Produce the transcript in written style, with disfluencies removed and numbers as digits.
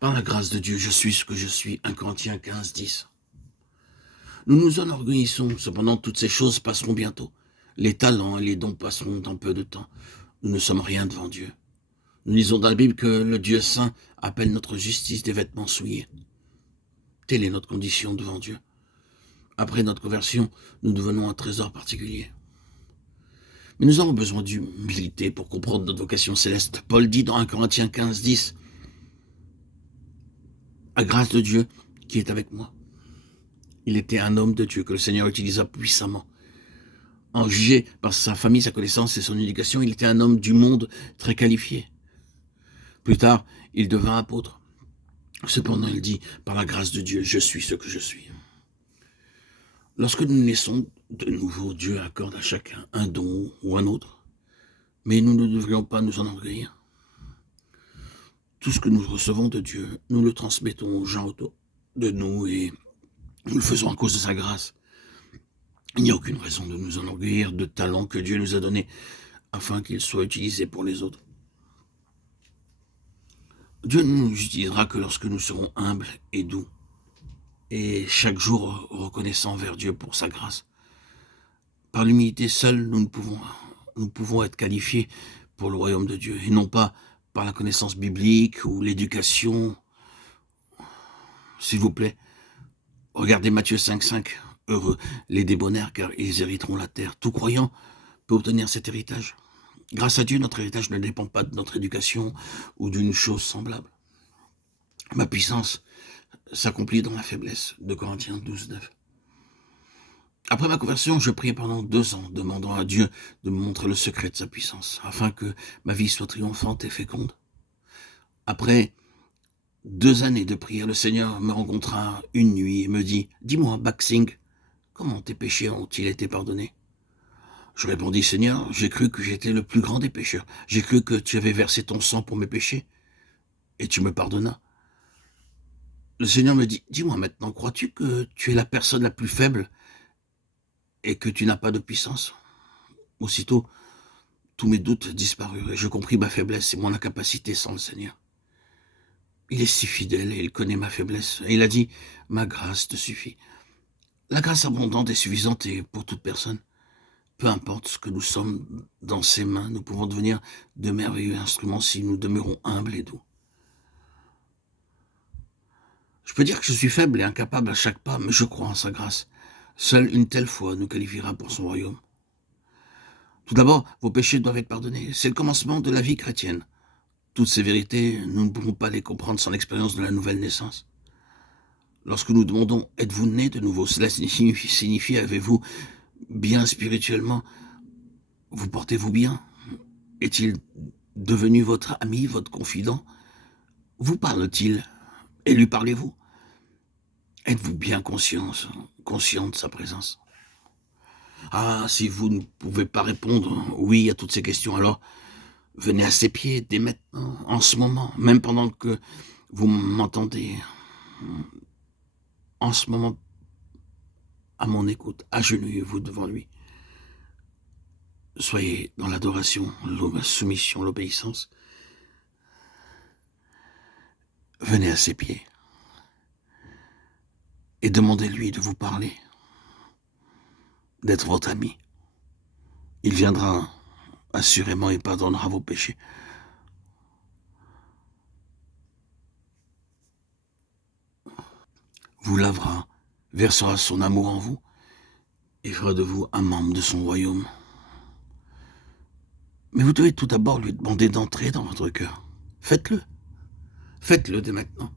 Par la grâce de Dieu, je suis ce que je suis. 1 Corinthiens 15, 10. Nous nous enorgueillissons, cependant toutes ces choses passeront bientôt. Les talents et les dons passeront dans peu de temps. Nous ne sommes rien devant Dieu. Nous lisons dans la Bible que le Dieu saint appelle notre justice des vêtements souillés. Telle est notre condition devant Dieu. Après notre conversion, nous devenons un trésor particulier. Mais nous avons besoin d'humilité pour comprendre notre vocation céleste. Paul dit dans 1 Corinthiens 15, 10, « La grâce de Dieu qui est avec moi. » Il était un homme de Dieu que le Seigneur utilisa puissamment. En jugé par sa famille, sa connaissance et son éducation, il était un homme du monde très qualifié. Plus tard, il devint apôtre. Cependant, il dit, par la grâce de Dieu, je suis ce que je suis. Lorsque nous naissons de nouveau, Dieu accorde à chacun un don ou un autre, mais nous ne devrions pas nous enorgueillir. Tout ce que nous recevons de Dieu, nous le transmettons aux gens autour de nous et nous le faisons à cause de sa grâce. Il n'y a aucune raison de nous enorgueillir de talents que Dieu nous a donnés afin qu'ils soient utilisés pour les autres. Dieu ne nous utilisera que lorsque nous serons humbles et doux et chaque jour reconnaissants envers Dieu pour sa grâce. Par l'humilité seule, nous pouvons être qualifiés pour le royaume de Dieu et non pas par la connaissance biblique ou l'éducation. S'il vous plaît, regardez Matthieu 5, 5. Heureux les débonnaires, car ils hériteront la terre. Tout croyant peut obtenir cet héritage. Grâce à Dieu, notre héritage ne dépend pas de notre éducation ou d'une chose semblable. Ma puissance s'accomplit dans la faiblesse. 2 Corinthiens 12, 9. Après ma conversion, je priais pendant 2 ans, demandant à Dieu de me montrer le secret de sa puissance, afin que ma vie soit triomphante et féconde. Après 2 années de prière, le Seigneur me rencontra une nuit et me dit « Dis-moi, Baksing, comment tes péchés ont-ils été pardonnés ?» Je répondis « Seigneur, j'ai cru que j'étais le plus grand des pécheurs. J'ai cru que tu avais versé ton sang pour mes péchés, et tu me pardonnas. » Le Seigneur me dit « Dis-moi maintenant, crois-tu que tu es la personne la plus faible et que tu n'as pas de puissance ?» Aussitôt, tous mes doutes disparurent et je compris ma faiblesse et mon incapacité sans le Seigneur. Il est si fidèle et il connaît ma faiblesse. Et il a dit « Ma grâce te suffit. » La grâce abondante est suffisante et pour toute personne. Peu importe ce que nous sommes dans ses mains, nous pouvons devenir de merveilleux instruments si nous demeurons humbles et doux. Je peux dire que je suis faible et incapable à chaque pas, mais je crois en sa grâce. Seule une telle foi nous qualifiera pour son royaume. Tout d'abord, vos péchés doivent être pardonnés. C'est le commencement de la vie chrétienne. Toutes ces vérités, nous ne pouvons pas les comprendre sans l'expérience de la nouvelle naissance. Lorsque nous demandons « Êtes-vous né de nouveau ?» Cela signifie « Avez-vous bien spirituellement? Vous portez-vous bien? Est-il devenu votre ami, votre confident? Vous parle-t-il? Et lui parlez-vous? Êtes-vous bien conscient de sa présence? Ah, si vous ne pouvez pas répondre oui à toutes ces questions, alors venez à ses pieds dès maintenant, en ce moment, même pendant que vous m'entendez. En ce moment, à mon écoute, agenouillez-vous devant lui. Soyez dans l'adoration, la soumission, l'obéissance. Venez à ses pieds et demandez-lui de vous parler, d'être votre ami. Il viendra assurément et pardonnera vos péchés. Vous lavera, versera son amour en vous et fera de vous un membre de son royaume. Mais vous devez tout d'abord lui demander d'entrer dans votre cœur. Faites-le. Faites-le dès maintenant.